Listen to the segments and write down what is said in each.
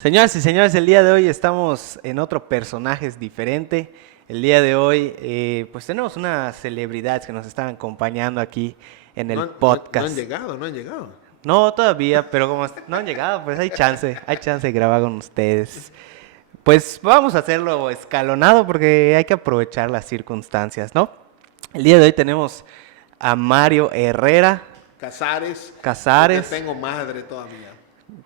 Señoras y señores, el día de hoy estamos en otro personaje diferente. El día de hoy, pues tenemos unas celebridades que nos están acompañando aquí en el No han podcast. llegado, no han llegado. No todavía, pero como no han llegado, pues hay chance de grabar con ustedes. Pues vamos a hacerlo escalonado porque hay que aprovechar las circunstancias, ¿no? El día de hoy tenemos a Mario Herrera Casares, yo te Casares, tengo madre todavía.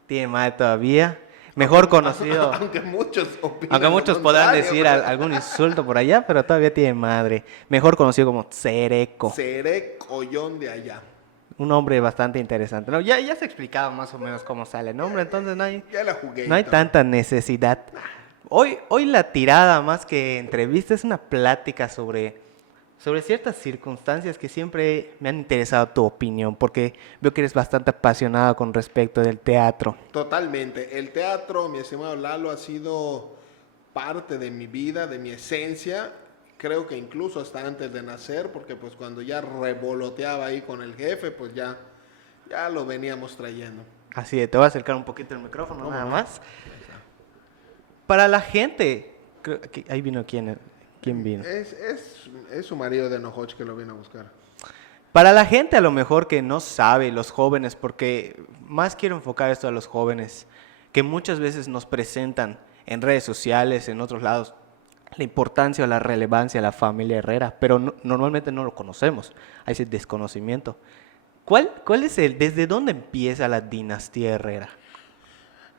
tiene madre todavía, Aunque, mejor conocido. aunque muchos Aunque opinan lo muchos podrán contrario, decir pero algún insulto por allá, pero todavía tiene madre. Mejor conocido como Cereco. seré collón de allá. Un hombre bastante interesante. ¿No? Ya se ha explicado más o menos cómo sale el nombre, entonces Ya la jugué no y hay todo. tanta necesidad. Hoy la tirada, más que entrevista, es una plática sobre ciertas circunstancias que siempre me han interesado tu opinión, porque veo que eres bastante apasionado con respecto del teatro. Totalmente. El teatro, mi estimado Lalo, ha sido parte de mi vida, de mi esencia. Creo que incluso hasta antes de nacer, porque pues cuando ya revoloteaba ahí con el jefe, pues ya lo veníamos trayendo. Así de, te voy a acercar un poquito el micrófono ¿Cómo nada no? más. Para la gente, ahí vino quién vino. Es su marido de Nohoch que lo vino a buscar. Para la gente a lo mejor que no sabe, los jóvenes, porque más quiero enfocar esto a los jóvenes, que muchas veces nos presentan en redes sociales, en otros lados, la importancia o la relevancia de la familia Herrera, pero normalmente no lo conocemos, hay ese desconocimiento. ¿Cuál es desde dónde empieza la dinastía Herrera?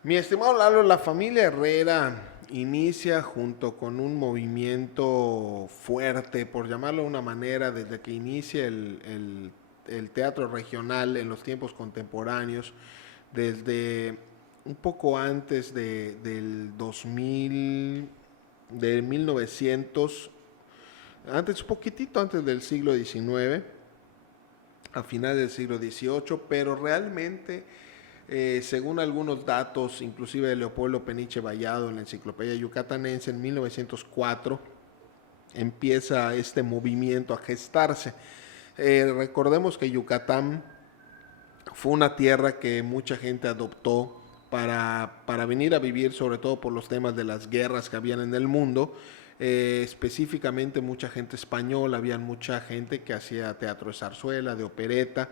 Mi estimado Lalo, la familia Herrera inicia junto con un movimiento fuerte, por llamarlo de una manera, desde que inicia el teatro regional en los tiempos contemporáneos, desde un poco antes del 2000, de 1900, antes, un poquitito antes del siglo XIX, a finales del siglo XVIII, pero realmente, según algunos datos, inclusive de Leopoldo Peniche Vallado en la Enciclopedia Yucatanense, en 1904 empieza este movimiento a gestarse. Recordemos que Yucatán fue una tierra que mucha gente adoptó para venir a vivir, sobre todo por los temas de las guerras que habían en el mundo. Específicamente mucha gente española, había mucha gente que hacía teatro de zarzuela, de opereta.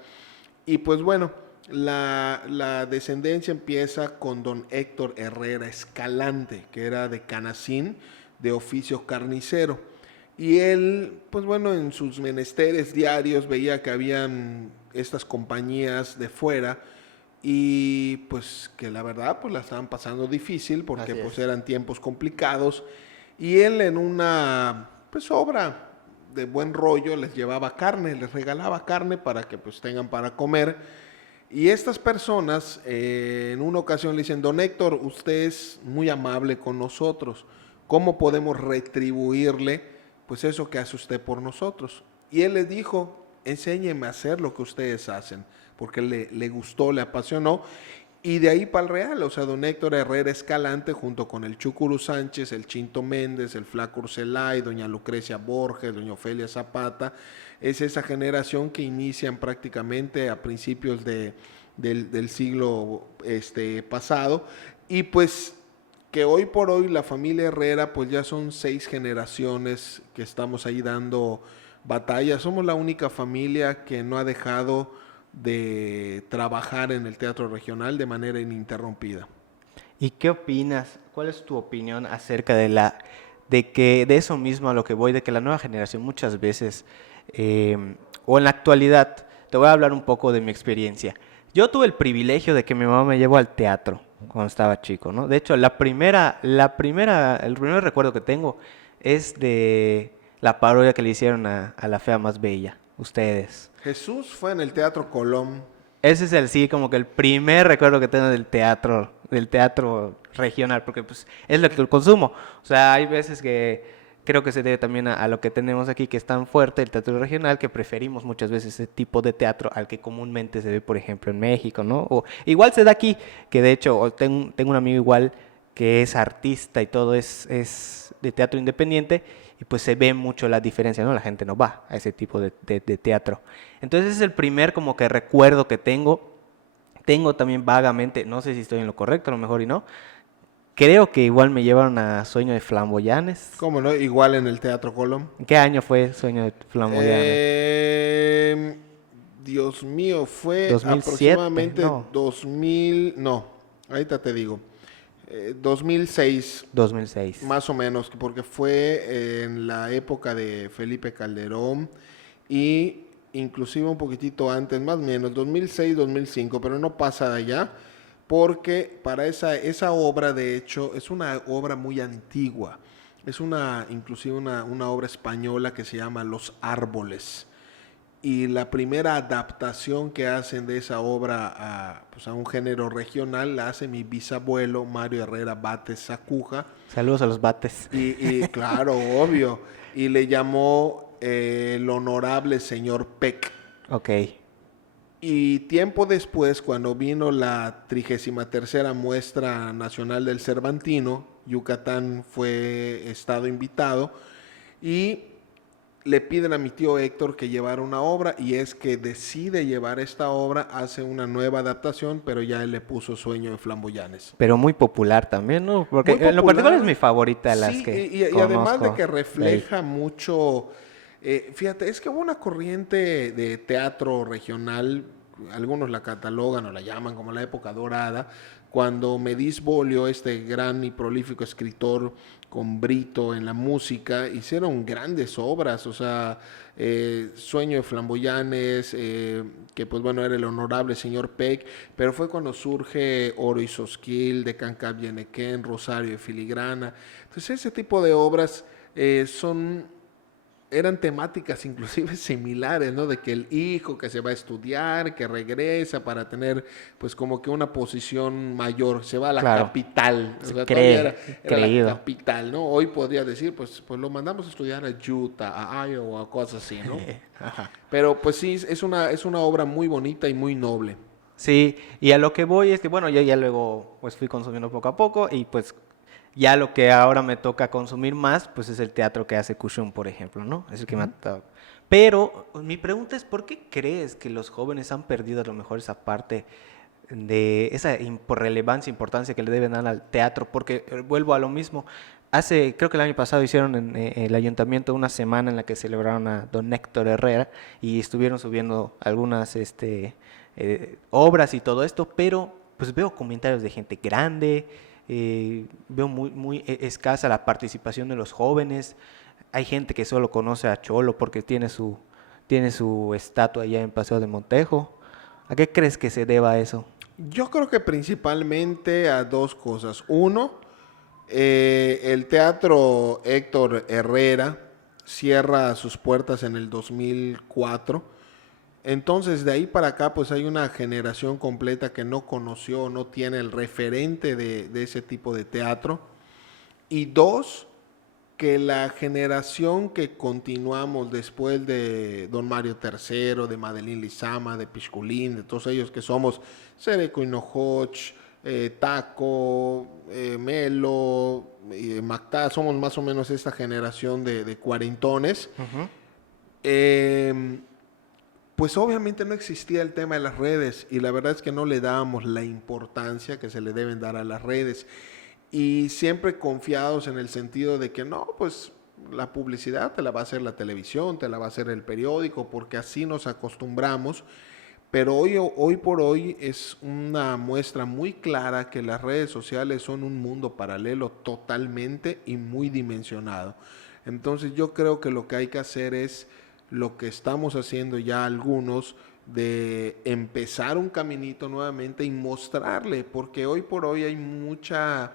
Y pues bueno, la descendencia empieza con don Héctor Herrera Escalante, que era de Canacín, de oficio carnicero. Y él, pues bueno, en sus menesteres diarios veía que habían estas compañías de fuera y pues que la verdad pues la estaban pasando difícil porque Así pues es. eran tiempos complicados y él en una pues obra de buen rollo les llevaba carne, les regalaba carne para que pues tengan para comer y estas personas en una ocasión le dicen, don Héctor, usted es muy amable con nosotros, ¿cómo podemos retribuirle pues eso que hace usted por nosotros? Y él les dijo, enséñeme a hacer lo que ustedes hacen, porque le gustó, le apasionó. Y de ahí para el Real, o sea, don Héctor Herrera Escalante, junto con el Chúcuru Sánchez, el Chinto Méndez, el Flaco Urselay, doña Lucrecia Borges, doña Ofelia Zapata, es esa generación que inician prácticamente a principios del siglo pasado. Y pues que hoy por hoy la familia Herrera, pues ya son 6 generaciones que estamos ahí dando batalla. Somos la única familia que no ha dejado de trabajar en el teatro regional de manera ininterrumpida. ¿Y qué opinas? ¿Cuál es tu opinión acerca de eso mismo a lo que voy, de que la nueva generación muchas veces, o en la actualidad, te voy a hablar un poco de mi experiencia. Yo tuve el privilegio de que mi mamá me llevó al teatro cuando estaba chico, ¿no? De hecho, el primer recuerdo que tengo es de la parodia que le hicieron a La Fea Más Bella, ustedes. Jesús fue en el Teatro Colón. Ese es sí, como que el primer recuerdo que tengo del teatro regional, porque pues es lo que consumo. O sea, hay veces que creo que se debe también a lo que tenemos aquí, que es tan fuerte el teatro regional, que preferimos muchas veces ese tipo de teatro al que comúnmente se ve, por ejemplo, en México, ¿no? O igual se da aquí, que de hecho tengo un amigo igual que es artista y todo es de teatro independiente, y pues se ve mucho la diferencia, ¿no? La gente no va a ese tipo de teatro. Entonces es el primer como que recuerdo que tengo. Tengo también vagamente, no sé si estoy en lo correcto, a lo mejor y no, creo que igual me llevaron a Sueño de Flamboyanes. ¿Cómo no? Igual en el Teatro Colón. ¿En qué año fue Sueño de Flamboyanes? Eh, Dios mío, fue 2007, aproximadamente no. 2000, no, ahorita te digo, 2006, 2006. más o menos, porque fue en la época de Felipe Calderón y inclusive un poquitito antes, más o menos, 2006, 2005, pero no pasa de allá, porque para esa obra, de hecho, es una obra muy antigua, es inclusive una obra española que se llama Los Árboles. Y la primera adaptación que hacen de esa obra pues a un género regional la hace mi bisabuelo Mario Herrera Bates Sacuja. Saludos a los bates. Y claro, obvio. Y le llamó el honorable señor Peck. Ok. Y tiempo después, cuando vino la 33ª Muestra Nacional del Cervantino, Yucatán fue estado invitado y le piden a mi tío Héctor que llevara una obra y es que decide llevar esta obra, hace una nueva adaptación, pero ya él le puso Sueño de Flamboyanes. Pero muy popular también, ¿no? Porque Muy en lo particular es popular. mi favorita de las Sí, que y además de conozco que de ahí. refleja mucho, fíjate, es que hubo una corriente de teatro regional, algunos la catalogan o la llaman como la época dorada, cuando Medis Bolio, este gran y prolífico escritor con Brito en la música, hicieron grandes obras, o sea, Sueño de Flamboyanes, que pues bueno, era el honorable señor Peck, pero fue cuando surge Oro y Sosquil, de Cancab Yenequén, Rosario de Filigrana. Entonces ese tipo de obras eran temáticas inclusive similares, ¿no? De que el hijo que se va a estudiar, que regresa para tener pues como que una posición mayor, se va a la Claro. capital, o sea, todavía Cree, era la creído. capital, ¿no? Hoy podría decir, pues lo mandamos a estudiar a Utah, a Iowa, cosas así, ¿no? Ajá. Pero pues sí, es una obra muy bonita y muy noble. Sí, y a lo que voy es que, bueno, yo ya luego pues fui consumiendo poco a poco y pues ya lo que ahora me toca consumir más, pues es el teatro que hace Kushum, por ejemplo, ¿no? Es el que me ha tocado. Pero mi pregunta es, ¿por qué crees que los jóvenes han perdido a lo mejor esa parte de esa relevancia, importancia que le deben dar al teatro? Porque vuelvo a lo mismo. Creo que el año pasado hicieron en el ayuntamiento una semana en la que celebraron a don Héctor Herrera y estuvieron subiendo algunas obras y todo esto, pero pues veo comentarios de gente grande, veo muy escasa la participación de los jóvenes. Hay gente que solo conoce a Cholo porque tiene su estatua allá en Paseo de Montejo. ¿A qué crees que se deba eso? Yo creo que principalmente a dos cosas. Uno, el teatro Héctor Herrera cierra sus puertas en el 2004. Entonces, de ahí para acá, pues hay una generación completa que no conoció, no tiene el referente de ese tipo de teatro. Y dos, que la generación que continuamos después de Don Mario III, de Madeline Lizama, de Pichculín, de todos ellos que somos Cereco Hinojoch, Taco, Melo, Mactá, somos más o menos esta generación de cuarentones. Ujú. Pues obviamente no existía el tema de las redes y la verdad es que no le dábamos la importancia que se le deben dar a las redes y siempre confiados en el sentido de que no, pues la publicidad te la va a hacer la televisión, te la va a hacer el periódico, porque así nos acostumbramos, pero hoy por hoy es una muestra muy clara que las redes sociales son un mundo paralelo totalmente y muy dimensionado. Entonces yo creo que lo que hay que hacer es lo que estamos haciendo ya algunos, de empezar un caminito nuevamente y mostrarle, porque hoy por hoy hay mucha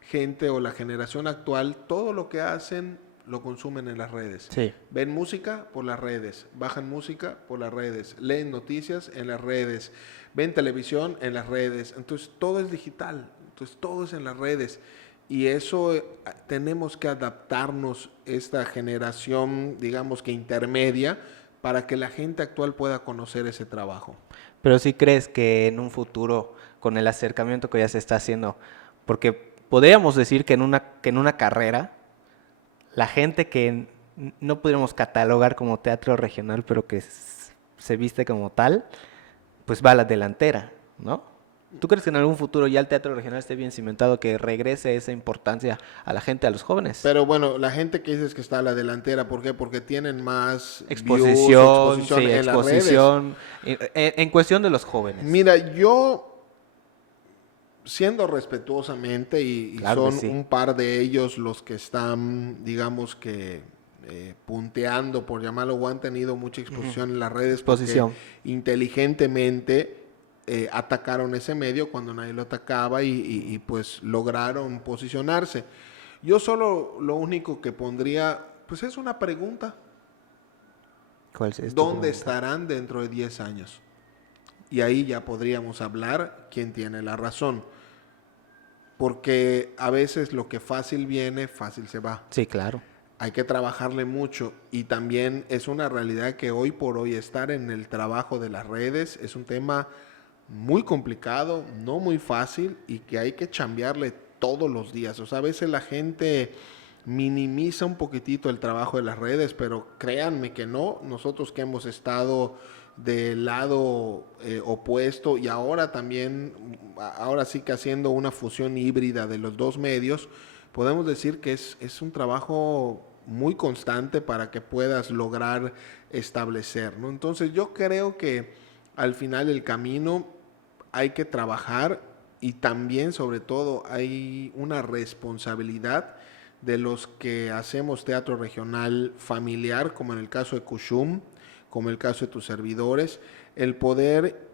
gente o la generación actual, todo lo que hacen lo consumen en las redes. Sí. Ven música por las redes, bajan música por las redes, leen noticias en las redes, ven televisión en las redes. Entonces todo es digital, entonces todo es en las redes. Y eso tenemos que adaptarnos, esta generación, digamos que intermedia, para que la gente actual pueda conocer ese trabajo. Pero sí crees que en un futuro, con el acercamiento que ya se está haciendo, porque podríamos decir que en una carrera, la gente que no pudiéramos catalogar como teatro regional, pero que se viste como tal, pues va a la delantera, ¿no? ¿Tú crees que en algún futuro ya el teatro regional esté bien cimentado, que regrese esa importancia a la gente, a los jóvenes? Pero bueno, la gente que dices que está a la delantera, ¿por qué? Porque tienen más views o Exposición, exposición sí, en las redes. exposición. En cuestión de los jóvenes. Mira, yo, siendo respetuosamente, y Claro que son sí. un par de ellos los que están, digamos que, punteando, por llamarlo, o han tenido mucha exposición en las redes porque Exposición. inteligentemente atacaron ese medio cuando nadie lo atacaba y pues lograron posicionarse. Yo solo lo único que pondría, pues es una pregunta. ¿Cuál es tu ¿Dónde pregunta? estarán dentro de 10 años? Y ahí ya podríamos hablar quién tiene la razón. Porque a veces lo que fácil viene, fácil se va. Sí, claro. Hay que trabajarle mucho y también es una realidad que hoy por hoy estar en el trabajo de las redes es un tema muy complicado, no muy fácil y que hay que chambearle todos los días. O sea, a veces la gente minimiza un poquitito el trabajo de las redes, pero créanme que no, nosotros que hemos estado del lado opuesto y ahora también, ahora sí que haciendo una fusión híbrida de los dos medios, podemos decir que es un trabajo muy constante para que puedas lograr establecer, ¿no? Entonces yo creo que al final del camino hay que trabajar y también sobre todo hay una responsabilidad de los que hacemos teatro regional familiar, como en el caso de Cushum, como el caso de tus servidores, el poder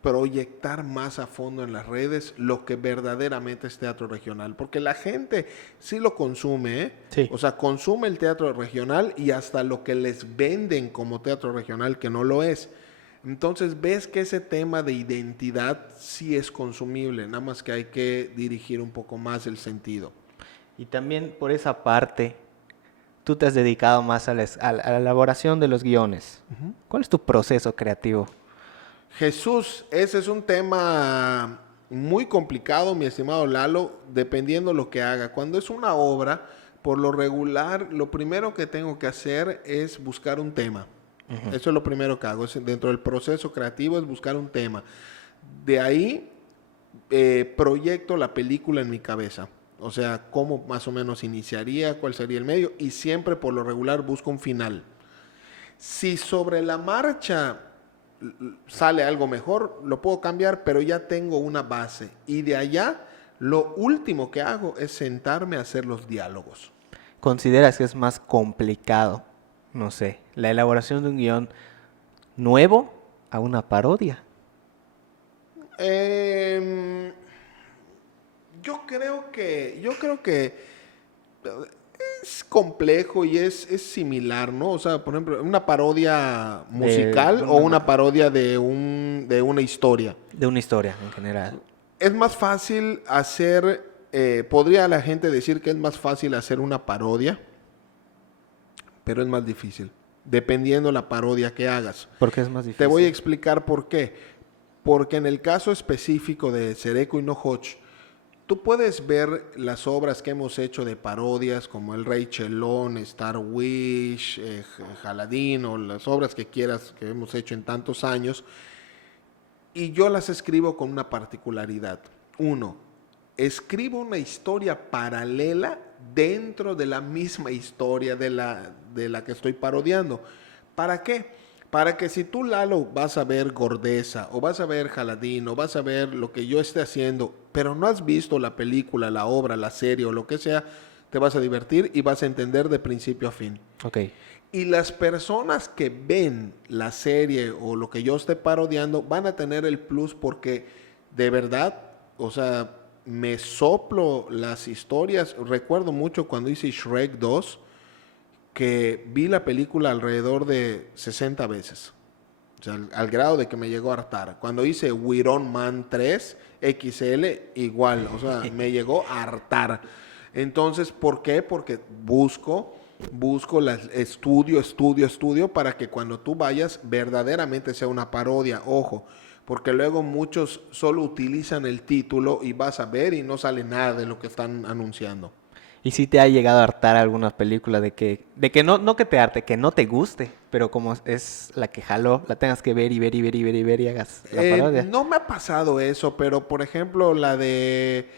proyectar más a fondo en las redes lo que verdaderamente es teatro regional, porque la gente sí lo consume, ¿eh? Sí. O sea, consume el teatro regional y hasta lo que les venden como teatro regional que no lo es. Entonces ves que ese tema de identidad sí es consumible, nada más que hay que dirigir un poco más el sentido. Y también por esa parte, tú te has dedicado más a la elaboración de los guiones. ¿Cuál es tu proceso creativo? Jesús, ese es un tema muy complicado, mi estimado Lalo, dependiendo lo que haga. Cuando es una obra, por lo regular, lo primero que tengo que hacer es buscar un tema. Eso es lo primero que hago. Dentro del proceso creativo es buscar un tema. De ahí proyecto la película en mi cabeza. O sea, cómo más o menos iniciaría, cuál sería el medio. Y siempre por lo regular busco un final. Si sobre la marcha sale algo mejor, lo puedo cambiar, pero ya tengo una base. Y de allá, lo último que hago es sentarme a hacer los diálogos. ¿Consideras que es más complicado, no sé, la elaboración de un guión nuevo a una parodia? Eh, yo creo que es complejo y es similar, ¿no? O sea, por ejemplo, una parodia musical o una parodia de una historia. De una historia en general. Es más fácil hacer, podría la gente decir que es más fácil hacer una parodia, pero es más difícil, dependiendo la parodia que hagas. ¿Por qué es más difícil? Te voy a explicar por qué. Porque en el caso específico de Sereko y Nohoch, tú puedes ver las obras que hemos hecho de parodias como El Rey Chelón, Star Wish, Jaladín o las obras que quieras que hemos hecho en tantos años. Y yo las escribo con una particularidad. Uno, escribo una historia paralela dentro de la misma historia de la que estoy parodiando. ¿Para qué? Para que si tú, Lalo, vas a ver Gordesa, o vas a ver Jaladín, o vas a ver lo que yo esté haciendo, pero no has visto la película, la obra, la serie o lo que sea, te vas a divertir y vas a entender de principio a fin. Ok. Y las personas que ven la serie o lo que yo esté parodiando van a tener el plus porque de verdad, o sea, me soplo las historias. Recuerdo mucho cuando hice Shrek 2 que vi la película alrededor de 60 veces. O sea, al grado de que me llegó a hartar. Cuando hice Iron Man 3 XL, igual. O sea, me llegó a hartar. Entonces, ¿por qué? Porque busco estudio para que cuando tú vayas verdaderamente sea una parodia. Ojo, porque luego muchos solo utilizan el título y vas a ver y no sale nada de lo que están anunciando. ¿Y si te ha llegado a hartar alguna película de que no, no que te harte, que no te guste, pero como es la que jaló, la tengas que ver y ver y ver y ver y ver y hagas la parodia? No me ha pasado eso, pero por ejemplo la de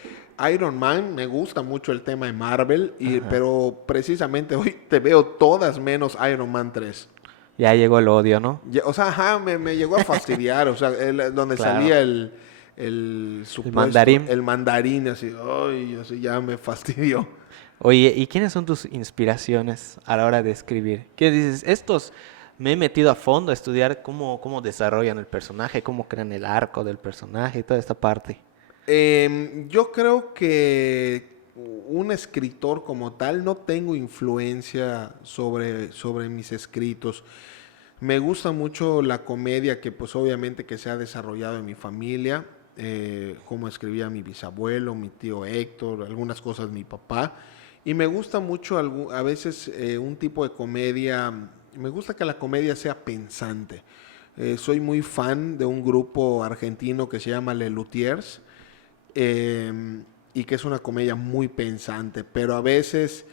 Iron Man, me gusta mucho el tema de Marvel, Ajá. pero precisamente hoy te veo todas menos Iron Man 3. Ya llegó el odio, ¿no? O sea, ajá, me llegó a fastidiar, o sea, donde Claro. salía el El supuesto, mandarín. el mandarín, así, ay, así ya me fastidió. Oye, ¿y quiénes son tus inspiraciones a la hora de escribir? ¿Qué dices? Estos me he metido a fondo a estudiar cómo desarrollan el personaje, cómo crean el arco del personaje y toda esta parte. Yo creo que un escritor como tal no tengo influencia sobre mis escritos. Me gusta mucho la comedia que pues obviamente que se ha desarrollado en mi familia, como escribía mi bisabuelo, mi tío Héctor, algunas cosas mi papá. Y me gusta mucho a veces un tipo de comedia, me gusta que la comedia sea pensante. Soy muy fan de un grupo argentino que se llama Le Luthiers, y que es una comedia muy pensante, pero a veces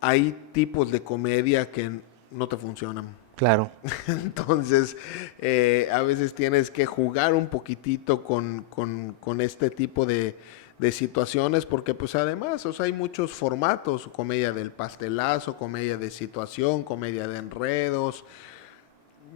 hay tipos de comedia que no te funcionan. Claro. Entonces, a veces tienes que jugar un poquitito con este tipo de situaciones, porque pues además, o sea, hay muchos formatos, comedia del pastelazo, comedia de situación, comedia de enredos.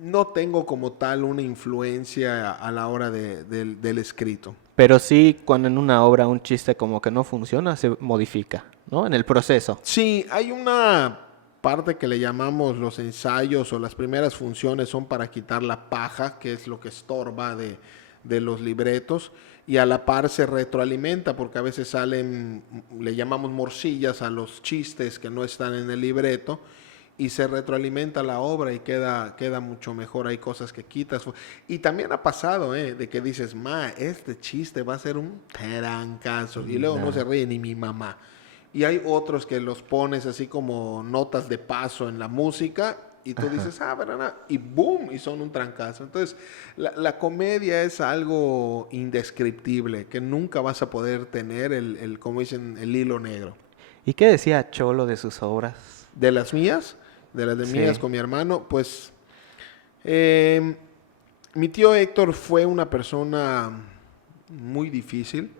No tengo como tal una influencia a la hora del escrito. Pero sí, cuando en una obra un chiste como que no funciona, se modifica, ¿no? En el proceso. Sí, hay una parte que le llamamos los ensayos o las primeras funciones son para quitar la paja, que es lo que estorba de los libretos, y a la par se retroalimenta porque a veces salen, le llamamos morcillas a los chistes que no están en el libreto y se retroalimenta la obra y queda mucho mejor. Hay cosas que quitas. Y también ha pasado, de que dices, este chiste va a ser un trancazo. Y luego no se Nah. ríe ni mi mamá. Y hay otros que los pones así como notas de paso en la música y tú Ajá. dices, pero nada, y boom, y son un trancazo. Entonces, la comedia es algo indescriptible, que nunca vas a poder tener como dicen, el hilo negro. ¿Y qué decía Cholo de sus obras? De las mías, de las de mías Sí, con mi hermano, pues eh, mi tío Héctor fue una persona muy difícil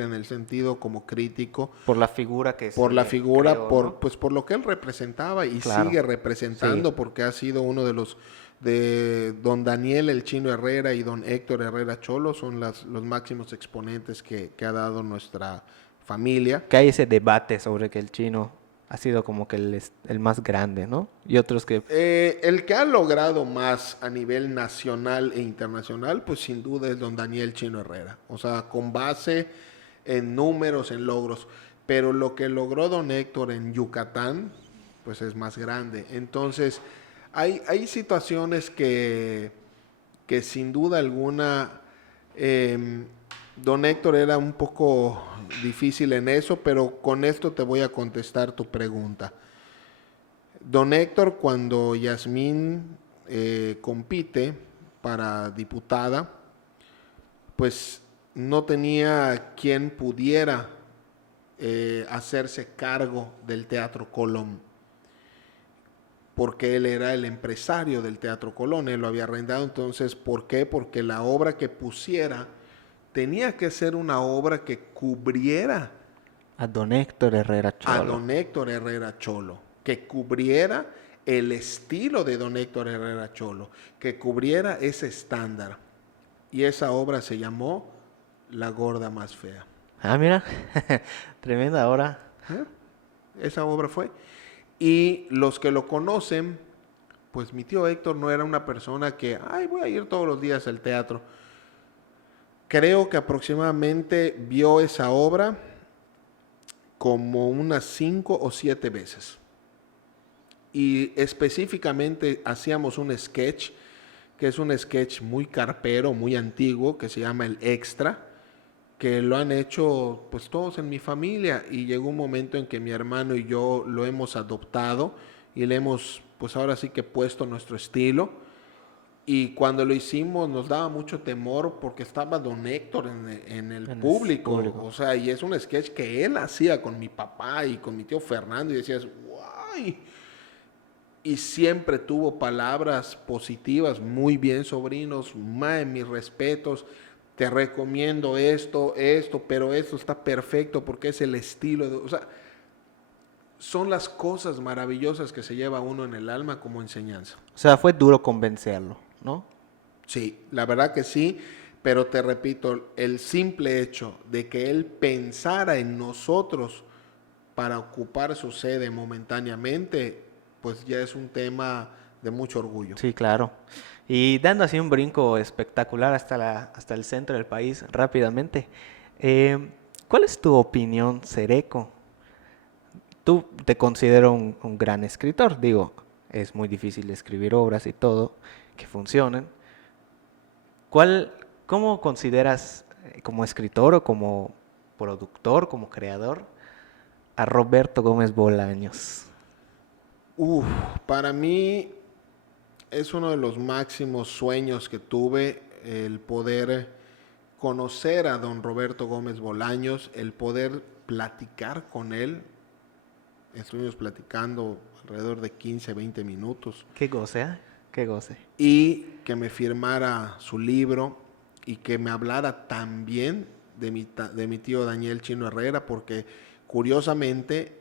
en el sentido como crítico, por la figura que por la se figura, creó, ¿no? pues por lo que él representaba y Claro. sigue Sí. representando, porque ha sido uno de los de don Daniel el Chino Herrera y don Héctor Herrera Cholo, son los máximos exponentes que ha dado nuestra familia. Que hay ese debate sobre que el chino ha sido como que el más grande, ¿no? Y otros que, El que ha logrado más a nivel nacional e internacional, pues sin duda es don Daniel Chino Herrera. O sea, con base en números, en logros. Pero lo que logró don Héctor en Yucatán, pues es más grande. Entonces, hay situaciones que sin duda alguna, eh, don Héctor era un poco difícil en eso, pero con esto te voy a contestar tu pregunta. Don Héctor, cuando Yasmín compite para diputada, pues no tenía quien pudiera hacerse cargo del Teatro Colón, porque él era el empresario del Teatro Colón, él lo había arrendado. Entonces, ¿por qué? Porque la obra que pusiera tenía que ser una obra que cubriera a don Héctor Herrera a Cholo. don Héctor Herrera Cholo, que cubriera el estilo de don Héctor Herrera Cholo, que cubriera ese estándar. Y esa obra se llamó La gorda más fea. Ah, mira, tremenda hora. ¿Eh? Esa obra fue. Y los que lo conocen, pues mi tío Héctor no era una persona que, ay, voy a ir todos los días al teatro. Creo que aproximadamente vio esa obra como unas 5 o 7 veces. Y específicamente hacíamos un sketch, que es un sketch muy carpero, muy antiguo, que se llama El Extra, que lo han hecho pues todos en mi familia, y llegó un momento en que mi hermano y yo lo hemos adoptado y le hemos pues ahora sí que puesto nuestro estilo, Y cuando lo hicimos nos daba mucho temor porque estaba don Héctor en el público. O sea, y es un sketch que él hacía con mi papá y con mi tío Fernando y decías, ¡guay! Y siempre tuvo palabras positivas, muy bien, sobrinos, mae, mis respetos, te recomiendo esto, pero esto está perfecto porque es el estilo. O sea, son las cosas maravillosas que se lleva uno en el alma como enseñanza. O sea, fue duro convencerlo, ¿no? Sí, la verdad que sí, pero te repito, el simple hecho de que él pensara en nosotros para ocupar su sede momentáneamente, pues ya es un tema de mucho orgullo. Sí, claro. Y dando así un brinco espectacular hasta el centro del país rápidamente, ¿cuál es tu opinión, Cereco? Tú te considero un gran escritor, digo, es muy difícil escribir obras y todo que funcionen. ¿Cómo consideras como escritor o como productor, como creador, a Roberto Gómez Bolaños? Uf, para mí es uno de los máximos sueños que tuve el poder conocer a don Roberto Gómez Bolaños, el poder platicar con él. Estuvimos platicando alrededor de 15, 20 minutos. Qué goce, ¿eh? Qué goce. Y que me firmara su libro y que me hablara también de mi tío Daniel Chino Herrera, porque curiosamente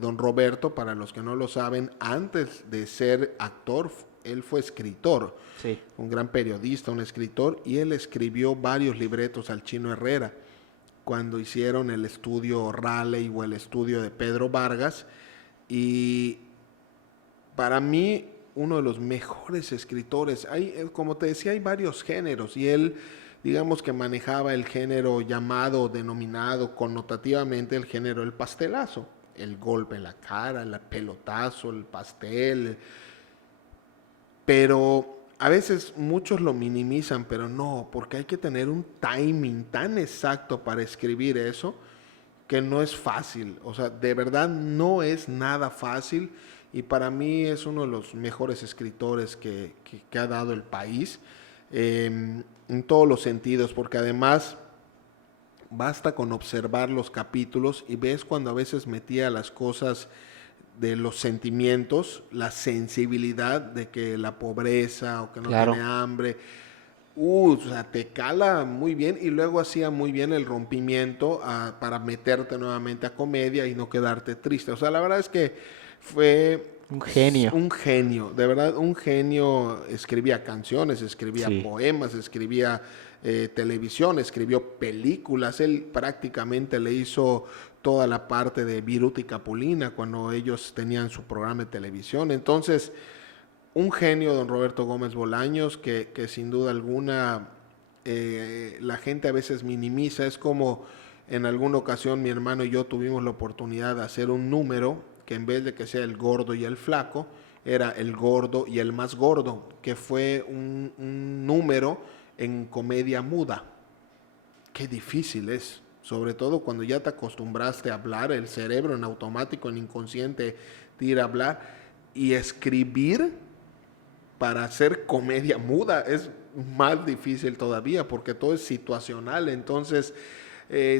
don Roberto, para los que no lo saben, antes de ser actor, él fue escritor, Sí. un gran periodista, un escritor, y él escribió varios libretos al Chino Herrera cuando hicieron el estudio Raleigh o el estudio de Pedro Vargas. Y para mí, uno de los mejores escritores, como te decía, hay varios géneros y él, digamos que manejaba el género llamado, denominado connotativamente el género del pastelazo, el golpe en la cara, el pelotazo, el pastel, pero a veces muchos lo minimizan, pero no, porque hay que tener un timing tan exacto para escribir eso que no es fácil. O sea, de verdad no es nada fácil y para mí es uno de los mejores escritores que ha dado el país en todos los sentidos, porque además basta con observar los capítulos y ves cuando a veces metía las cosas de los sentimientos, la sensibilidad de que la pobreza o que no Claro. tiene hambre, o sea, te cala muy bien y luego hacía muy bien el rompimiento para meterte nuevamente a comedia y no quedarte triste. O sea, la verdad es que fue Un genio. un genio, de verdad, un genio. Escribía canciones, escribía Sí. poemas, escribía televisión, escribió películas. Él prácticamente le hizo toda la parte de Viruta y Capulina cuando ellos tenían su programa de televisión. Entonces, un genio, don Roberto Gómez Bolaños, que sin duda alguna la gente a veces minimiza. Es como en alguna ocasión mi hermano y yo tuvimos la oportunidad de hacer un número que en vez de que sea el gordo y el flaco, era el gordo y el más gordo, que fue un número en comedia muda. Qué difícil es, sobre todo cuando ya te acostumbraste a hablar, el cerebro en automático, en inconsciente, te ir a hablar y escribir para hacer comedia muda es más difícil todavía porque todo es situacional. Entonces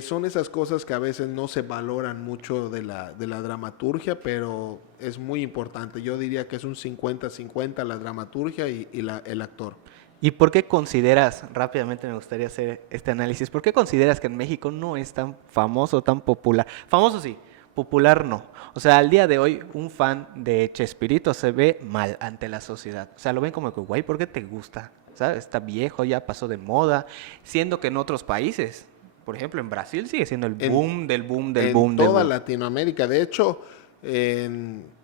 son esas cosas que a veces no se valoran mucho de la dramaturgia, pero es muy importante. Yo diría que es un 50-50 la dramaturgia y el actor. ¿Y por qué consideras, rápidamente me gustaría hacer este análisis, por qué consideras que en México no es tan famoso, tan popular? Famoso sí, popular no. O sea, al día de hoy un fan de Chespirito se ve mal ante la sociedad. O sea, lo ven como que, güey, ¿por qué te gusta? ¿Sabes? Está viejo, ya pasó de moda. Siendo que en otros países, por ejemplo, en Brasil sigue siendo el boom del boom del boom En del toda boom. Latinoamérica. De hecho,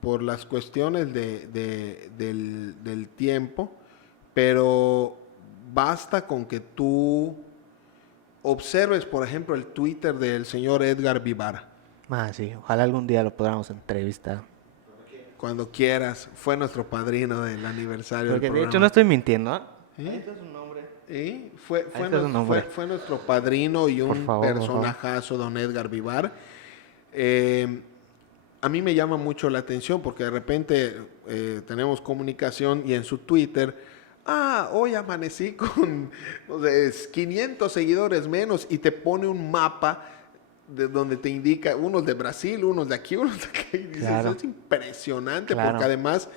por las cuestiones del tiempo, pero basta con que tú observes, por ejemplo, el Twitter del señor Edgar Vivar. Ah, sí, ojalá algún día lo podamos entrevistar. Cuando quieras, fue nuestro padrino del aniversario Porque del de hecho programa. no estoy mintiendo, ¿ah? ¿Eh? Ahí está su nombre. ¿Eh? Ahí está su nombre. Fue nuestro padrino y Por un favor, por favor. personajazo, don Edgar Vivar. A mí me llama mucho la atención porque de repente tenemos comunicación y en su Twitter hoy amanecí con, no sé, 500 seguidores menos y te pone un mapa de donde te indica unos de Brasil, unos de aquí, unos de aquí. Y dices, Claro. es impresionante Claro. porque además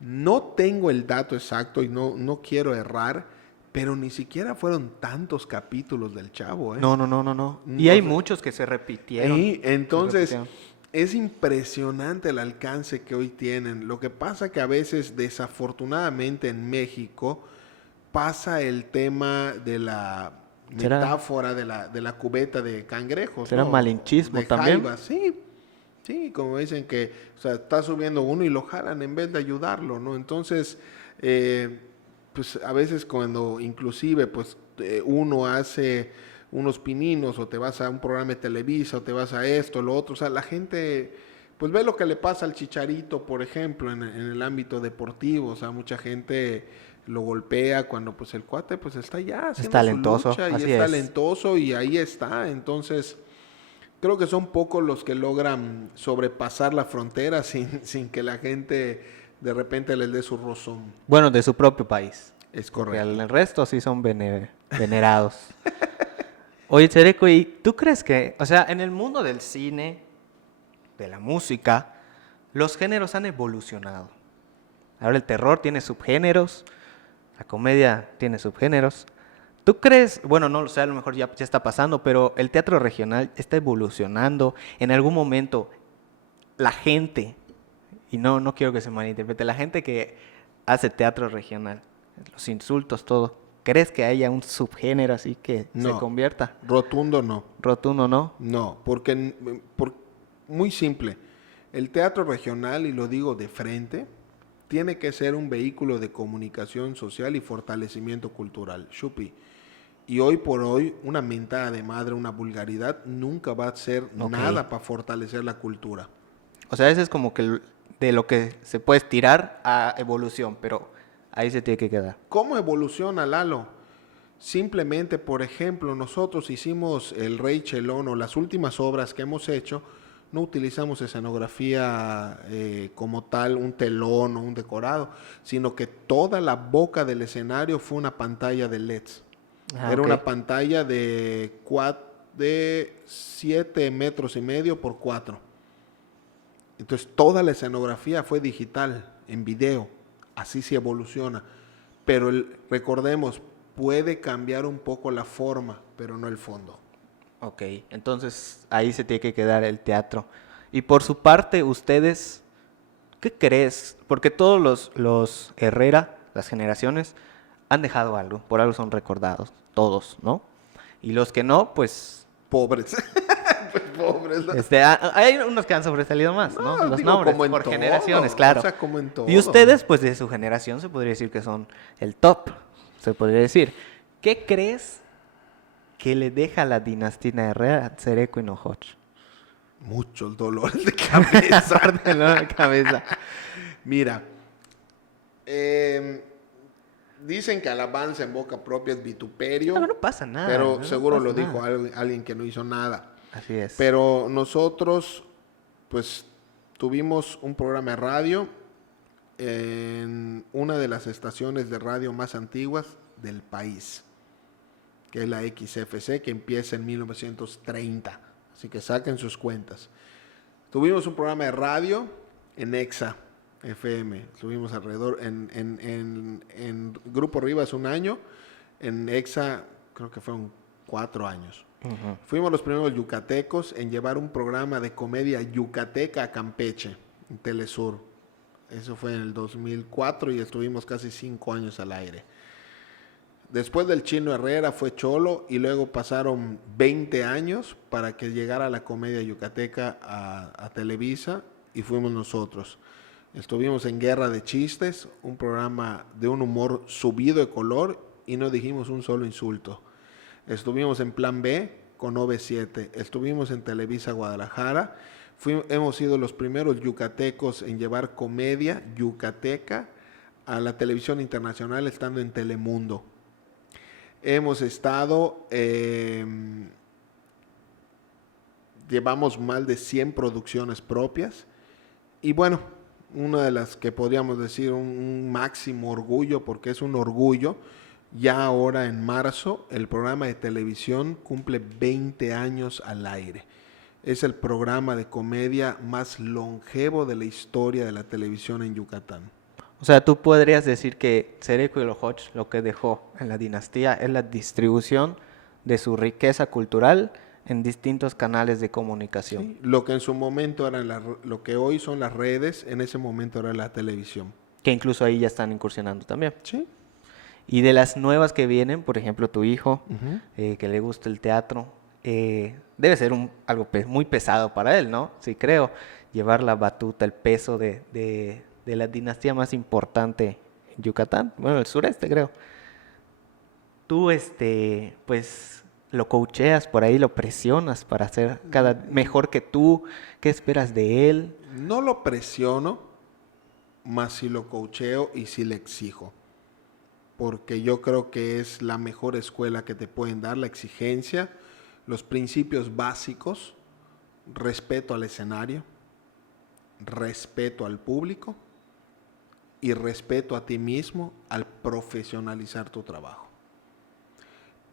no tengo el dato exacto y no quiero errar, pero ni siquiera fueron tantos capítulos del Chavo, ¿eh? No, no, no, no, no. Y No hay sé. muchos que se repitieron. Y entonces Se repitieron. es impresionante el alcance que hoy tienen. Lo que pasa que a veces, desafortunadamente en México, pasa el tema de la ¿Será- metáfora de la cubeta de cangrejos, será ¿no? malinchismo De también? jaivas, sí. Sí, como dicen que, o sea, está subiendo uno y lo jalan en vez de ayudarlo, ¿no? Entonces, pues a veces cuando inclusive, pues uno hace unos pininos o te vas a un programa de Televisa o te vas a esto, lo otro, o sea, la gente, pues ve lo que le pasa al Chicharito, por ejemplo, en el ámbito deportivo, o sea, mucha gente lo golpea cuando pues el cuate pues está ya haciendo talentoso, su lucha y así es es. talentoso y ahí está, entonces creo que son pocos los que logran sobrepasar la frontera sin que la gente de repente les dé su rozón. Bueno, de su propio país. Es Porque correcto. el resto sí son venerados. Oye, Cereco, ¿y tú crees que, o sea, en el mundo del cine, de la música, los géneros han evolucionado? Ahora el terror tiene subgéneros, la comedia tiene subgéneros. ¿Tú crees, bueno, no lo sé, a lo mejor ya está pasando, pero el teatro regional está evolucionando? En algún momento la gente, y no quiero que se malinterprete, la gente que hace teatro regional, los insultos, todo, ¿crees que haya un subgénero así que se No, convierta? rotundo no. Rotundo, ¿no? No, porque muy simple. El teatro regional, y lo digo de frente, tiene que ser un vehículo de comunicación social y fortalecimiento cultural. Chupi. Y hoy por hoy, una mentada de madre, una vulgaridad, nunca va a ser Ok. nada para fortalecer la cultura. O sea, ese es como que de lo que se puede estirar a evolución, pero ahí se tiene que quedar. ¿Cómo evoluciona Lalo? Simplemente, por ejemplo, nosotros hicimos El Rey Chelón o las últimas obras que hemos hecho, no utilizamos escenografía como tal, un telón o un decorado, sino que toda la boca del escenario fue una pantalla de LEDs. Ah, Era ok. una pantalla de 7 metros y medio por 4. Entonces toda la escenografía fue digital, en video. Así se evoluciona. Pero recordemos, puede cambiar un poco la forma, pero no el fondo. Ok, entonces ahí se tiene que quedar el teatro. Y por su parte, ustedes, ¿qué crees? Porque todos los Herrera, las generaciones, han dejado algo, por algo son recordados, todos, ¿no? Y los que no, pues, Pobres. Pues pobres. ¿No? hay unos que han sobresalido más, ¿no? No, Los digo, nombres, como en por todo, generaciones, o claro. sea, como en todo. Y ustedes, pues de su generación, se podría decir que son el top, se podría decir. ¿Qué crees que le deja la dinastía Herrera a Cereco y Nojoch? Muchos dolores de cabeza. Aparte de la cabeza. Mira, dicen que alabanza en boca propia es vituperio, No, no pasa nada. pero no seguro pasa lo dijo nada. alguien que no hizo nada. Así es. Pero nosotros, pues, tuvimos un programa de radio en una de las estaciones de radio más antiguas del país, que es la XFC, que empieza en 1930. Así que saquen sus cuentas. Tuvimos un programa de radio en EXA FM. Estuvimos alrededor en Grupo Rivas un año. En EXA creo que fueron 4 años. Ujú. Fuimos los primeros yucatecos en llevar un programa de comedia yucateca a Campeche, en Telesur. Eso fue en el 2004 y estuvimos casi 5 años al aire. Después del Chino Herrera fue Cholo y luego pasaron 20 años para que llegara la comedia yucateca a Televisa y fuimos nosotros. Estuvimos en Guerra de Chistes, un programa de un humor subido de color y no dijimos un solo insulto. Estuvimos en Plan B con OV7, estuvimos en Televisa Guadalajara, hemos sido los primeros yucatecos en llevar comedia yucateca a la televisión internacional estando en Telemundo. Hemos estado, llevamos más de 100 producciones propias y bueno, una de las que podríamos decir un máximo orgullo, porque es un orgullo. Ya ahora en marzo el programa de televisión cumple 20 años al aire. Es el programa de comedia más longevo de la historia de la televisión en Yucatán. O sea, tú podrías decir que Cereco y los Hodge lo que dejó en la dinastía es la distribución de su riqueza cultural en distintos canales de comunicación. Sí, lo que en su momento eran lo que hoy son las redes, en ese momento era la televisión. Que incluso ahí ya están incursionando también. Sí. Y de las nuevas que vienen, por ejemplo, tu hijo, Uh-huh. que le gusta el teatro, debe ser algo muy pesado para él, ¿no? Sí, creo, llevar la batuta, el peso de la dinastía más importante en Yucatán, bueno, el sureste, creo. Tú, pues, lo coacheas por ahí, lo presionas para ser cada mejor que tú. ¿Qué esperas de él? No lo presiono, más si lo coacheo y si le exijo. Porque yo creo que es la mejor escuela que te pueden dar, la exigencia, los principios básicos, respeto al escenario, respeto al público y respeto a ti mismo al profesionalizar tu trabajo.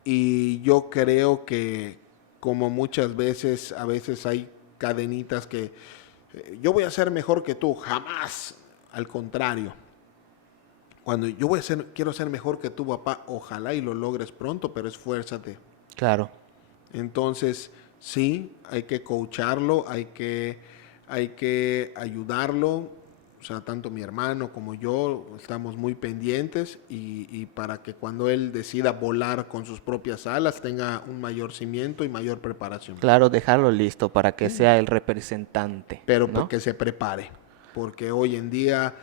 Y yo creo que como muchas veces, a veces hay cadenitas que yo voy a ser mejor que tú, jamás, al contrario. Cuando quiero ser mejor que tú, papá, ojalá y lo logres pronto, pero esfuérzate. Claro. Entonces, sí, hay que coacharlo, hay que ayudarlo. O sea, tanto mi hermano como yo estamos muy pendientes y para que cuando él decida volar con sus propias alas tenga un mayor cimiento y mayor preparación. Claro, dejarlo listo para que sea el representante, Pero ¿no? que se prepare, porque hoy en día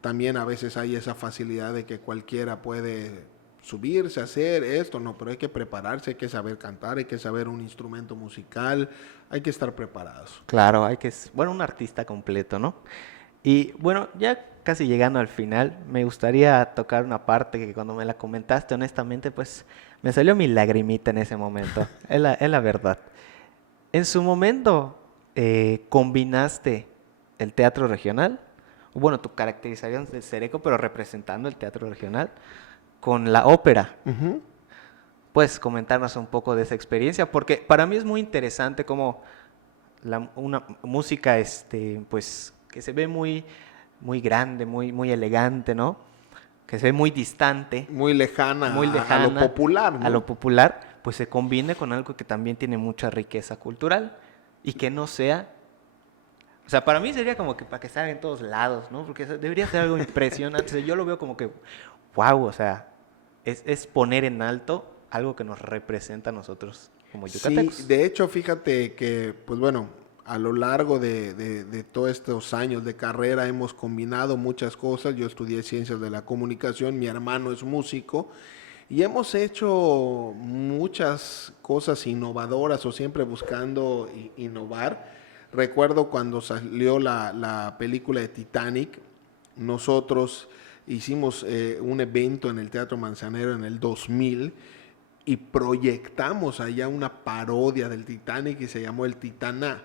también a veces hay esa facilidad de que cualquiera puede subirse, hacer esto, no, pero hay que prepararse, hay que saber cantar, hay que saber un instrumento musical, hay que estar preparados. Claro, bueno, un artista completo, ¿no? Y bueno, ya casi llegando al final, me gustaría tocar una parte que cuando me la comentaste, honestamente, pues me salió mi lagrimita en ese momento. Es la verdad. En su momento, combinaste el teatro regional, o bueno, tu caracterización de Cereco, pero representando el teatro regional, con la ópera. Uh-huh. ¿Puedes comentarnos un poco de esa experiencia? Porque para mí es muy interesante como una música, pues, que se ve muy, muy grande, muy elegante, ¿no? Que se ve muy distante, Muy lejana, muy a lo lejana popular, ¿no? a lo popular, pues se combine con algo que también tiene mucha riqueza cultural y que no sea... O sea, para mí sería como que para que salga en todos lados, ¿no? Porque debería ser algo impresionante. O sea, yo lo veo como que, wow, o sea, es poner en alto algo que nos representa a nosotros como yucatecos. Sí, de hecho, fíjate que, pues bueno, a lo largo de todos estos años de carrera hemos combinado muchas cosas. Yo estudié ciencias de la comunicación, mi hermano es músico y hemos hecho muchas cosas innovadoras o siempre buscando innovar. Recuerdo cuando salió la película de Titanic, nosotros hicimos un evento en el Teatro Manzanero en el 2000 y proyectamos allá una parodia del Titanic y se llamó el Titaná.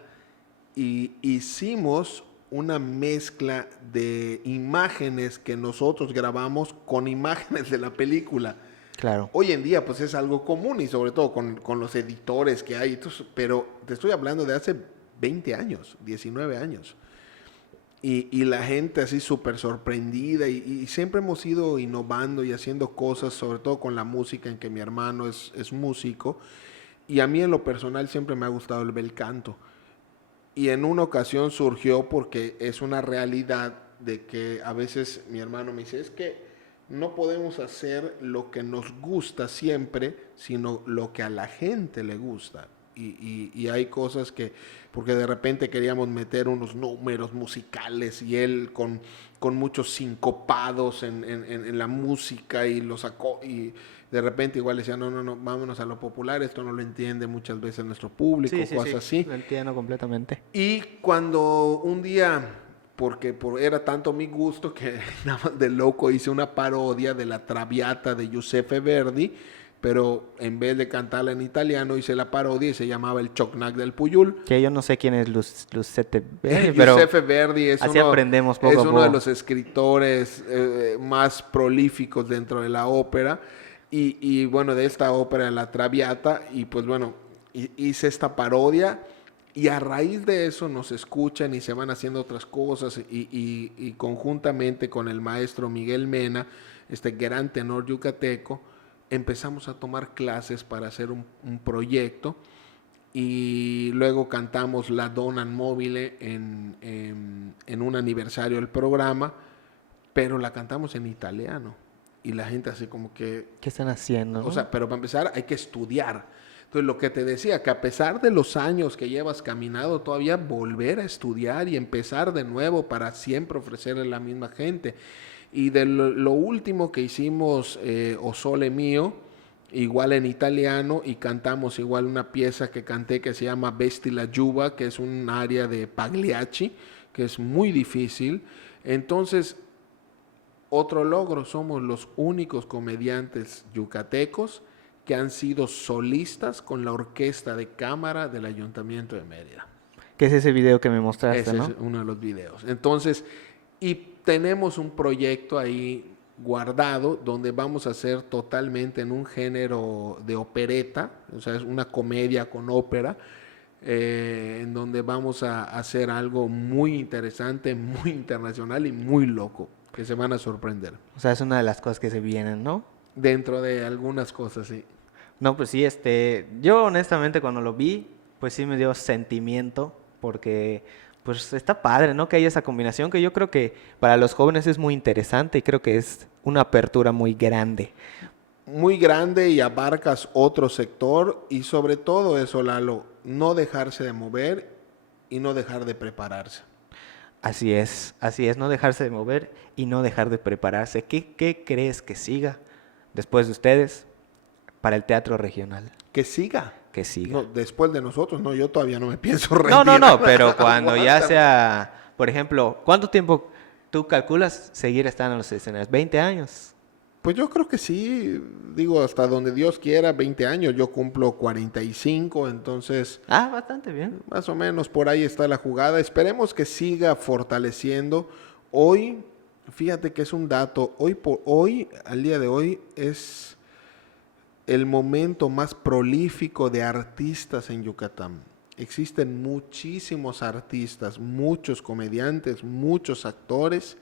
Y hicimos una mezcla de imágenes que nosotros grabamos con imágenes de la película. Claro. Hoy en día pues es algo común y sobre todo con los editores que hay, pero te estoy hablando de hace 20 años, 19 años. Y la gente así súper sorprendida y siempre hemos ido innovando y haciendo cosas, sobre todo con la música, en que mi hermano es músico y a mí en lo personal siempre me ha gustado el bel canto. Y en una ocasión surgió porque es una realidad de que a veces mi hermano me dice, es que no podemos hacer lo que nos gusta siempre, sino lo que a la gente le gusta. Y hay cosas que, porque de repente queríamos meter unos números musicales y él con muchos sincopados en la música y lo sacó y de repente igual decía, no, vámonos a lo popular, esto no lo entiende muchas veces nuestro público, Sí, cosas así. lo entiendo completamente. Y cuando un día, porque era tanto mi gusto que nada más de loco hice una parodia de la Traviata de Giuseppe Verdi, pero en vez de cantarla en italiano hice la parodia y se llamaba El Chocnac del Puyul. Que yo no sé quién es Lucete Verdi, pero Giuseppe Verdi así aprendemos poco es a uno de poco. los escritores más prolíficos dentro de la ópera. Y bueno, de esta ópera, La Traviata, y pues bueno, hice esta parodia. Y a raíz de eso nos escuchan y se van haciendo otras cosas y conjuntamente con el maestro Miguel Mena, este gran tenor yucateco, empezamos a tomar clases para hacer un proyecto y luego cantamos La Donna Mobile en un aniversario del programa, pero la cantamos en italiano y la gente así como que, ¿Qué están haciendo? o ¿no? sea, pero para empezar hay que estudiar. Entonces, lo que te decía, que a pesar de los años que llevas caminado, todavía volver a estudiar y empezar de nuevo para siempre ofrecerle a la misma gente. Y de lo último que hicimos, O Sole Mio, igual en italiano, y cantamos igual una pieza que canté que se llama Vesti la Giuba, que es un área de Pagliacci, que es muy difícil. Entonces, otro logro, somos los únicos comediantes yucatecos que han sido solistas con la orquesta de cámara del Ayuntamiento de Mérida. Que es ese video que me mostraste, Ese ¿no? es uno de los videos. Entonces, y tenemos un proyecto ahí guardado donde vamos a hacer totalmente en un género de opereta, o sea, es una comedia con ópera, en donde vamos a hacer algo muy interesante, muy internacional y muy loco, que se van a sorprender. O sea, es una de las cosas que se vienen, ¿no? Dentro de algunas cosas, sí. No, pues sí, yo honestamente cuando lo vi, pues sí me dio sentimiento, porque pues está padre, ¿no? Que haya esa combinación que yo creo que para los jóvenes es muy interesante y creo que es una apertura muy grande. Muy grande y abarcas otro sector y sobre todo eso, Lalo, no dejarse de mover y no dejar de prepararse. Así es, no dejarse de mover y no dejar de prepararse. ¿Qué crees que siga después de ustedes para el teatro regional? Que siga. Que siga. No, después de nosotros, no, yo todavía no me pienso rendir. No, pero cuando ya Aguántame. sea, por ejemplo, ¿cuánto tiempo tú calculas seguir estando en los escenarios? ¿20 años? Pues yo creo que sí, digo, hasta donde Dios quiera, 20 años, yo cumplo 45, entonces Ah, bastante bien. más o menos por ahí está la jugada. Esperemos que siga fortaleciendo. Hoy, fíjate que es un dato, hoy, al día de hoy, es el momento más prolífico de artistas en Yucatán. Existen muchísimos artistas, muchos comediantes, muchos actores.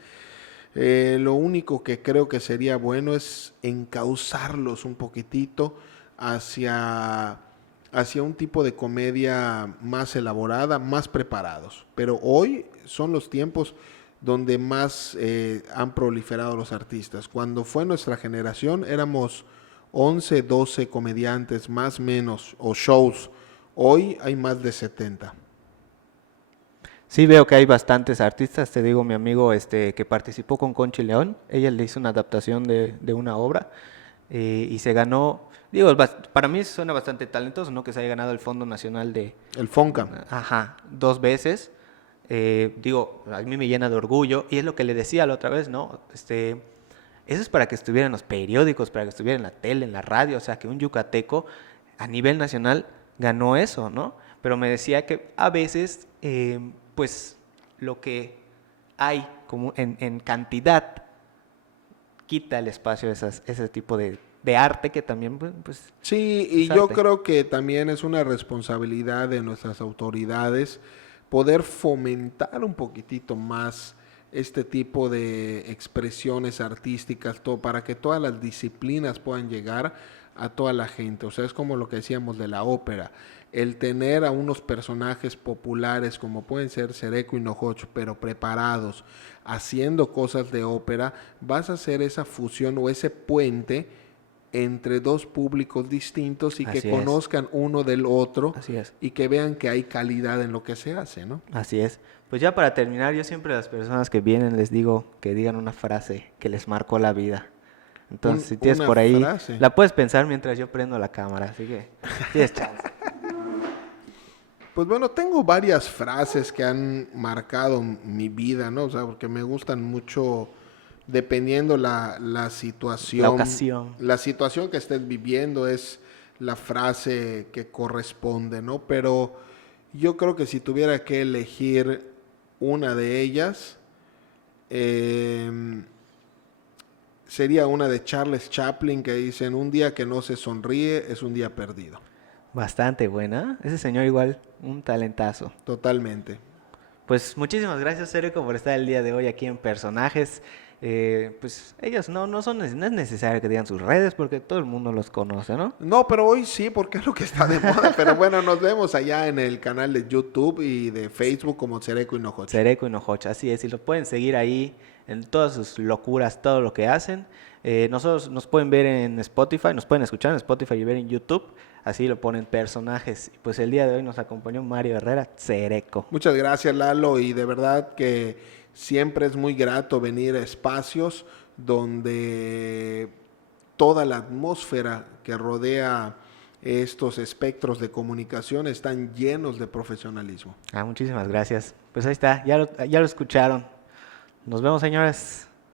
Lo único que creo que sería bueno es encauzarlos un poquitito hacia, hacia un tipo de comedia más elaborada, más preparados. Pero hoy son los tiempos donde más han proliferado los artistas. Cuando fue nuestra generación éramos 11, 12 comediantes más o menos, o shows. Hoy hay más de 70. Sí veo que hay bastantes artistas, te digo, mi amigo que participó con Conchi León, ella le hizo una adaptación de una obra y se ganó, digo, para mí suena bastante talentoso, ¿no? Que se haya ganado el Fondo Nacional El Fonca. ajá, 2 veces. Digo, a mí me llena de orgullo y es lo que le decía la otra vez, ¿no? Eso es para que estuviera en los periódicos, para que estuviera en la tele, en la radio, o sea, que un yucateco a nivel nacional ganó eso, ¿no? Pero me decía que a veces, pues, lo que hay como en cantidad quita el espacio a ese tipo de arte que también, pues, Sí, y es yo arte. creo que también es una responsabilidad de nuestras autoridades poder fomentar un poquitito más este tipo de expresiones artísticas para que todas las disciplinas puedan llegar a toda la gente. O sea, es como lo que decíamos de la ópera. El tener a unos personajes populares como pueden ser Cereco y Nojocho, pero preparados, haciendo cosas de ópera, vas a hacer esa fusión o ese puente entre dos públicos distintos y Así que es. conozcan uno del otro Así es. y que vean que hay calidad en lo que se hace, ¿no? Así es. Pues ya para terminar, yo siempre a las personas que vienen les digo que digan una frase que les marcó la vida. Entonces, si tienes Una por ahí, frase. la puedes pensar mientras yo prendo la cámara, así que tienes chance. Pues bueno, tengo varias frases que han marcado mi vida, ¿no? O sea, porque me gustan mucho dependiendo la La situación, ocasión. la situación que estés viviendo es la frase que corresponde, ¿no? Pero yo creo que si tuviera que elegir una de ellas, sería una de Charles Chaplin que dicen, un día que no se sonríe es un día perdido. Bastante buena. Ese señor igual, un talentazo. Totalmente. Pues muchísimas gracias, Erico, por estar el día de hoy aquí en Personajes. Pues ellos no son, no es necesario que digan sus redes porque todo el mundo los conoce, ¿no? No, pero hoy sí, porque es lo que está de moda. Pero bueno, nos vemos allá en el canal de YouTube y de Facebook como Cereco Hinojocho. Cereco y Nojocha, así es, y los pueden seguir ahí en todas sus locuras, todo lo que hacen. Nosotros nos pueden ver en Spotify, nos pueden escuchar en Spotify y ver en YouTube, así lo ponen Personajes. Y pues el día de hoy nos acompañó Mario Herrera, Cereco. Muchas gracias, Lalo, y de verdad que siempre es muy grato venir a espacios donde toda la atmósfera que rodea estos espectros de comunicación están llenos de profesionalismo. Muchísimas gracias. Pues ahí está, ya lo escucharon. Nos vemos, señores.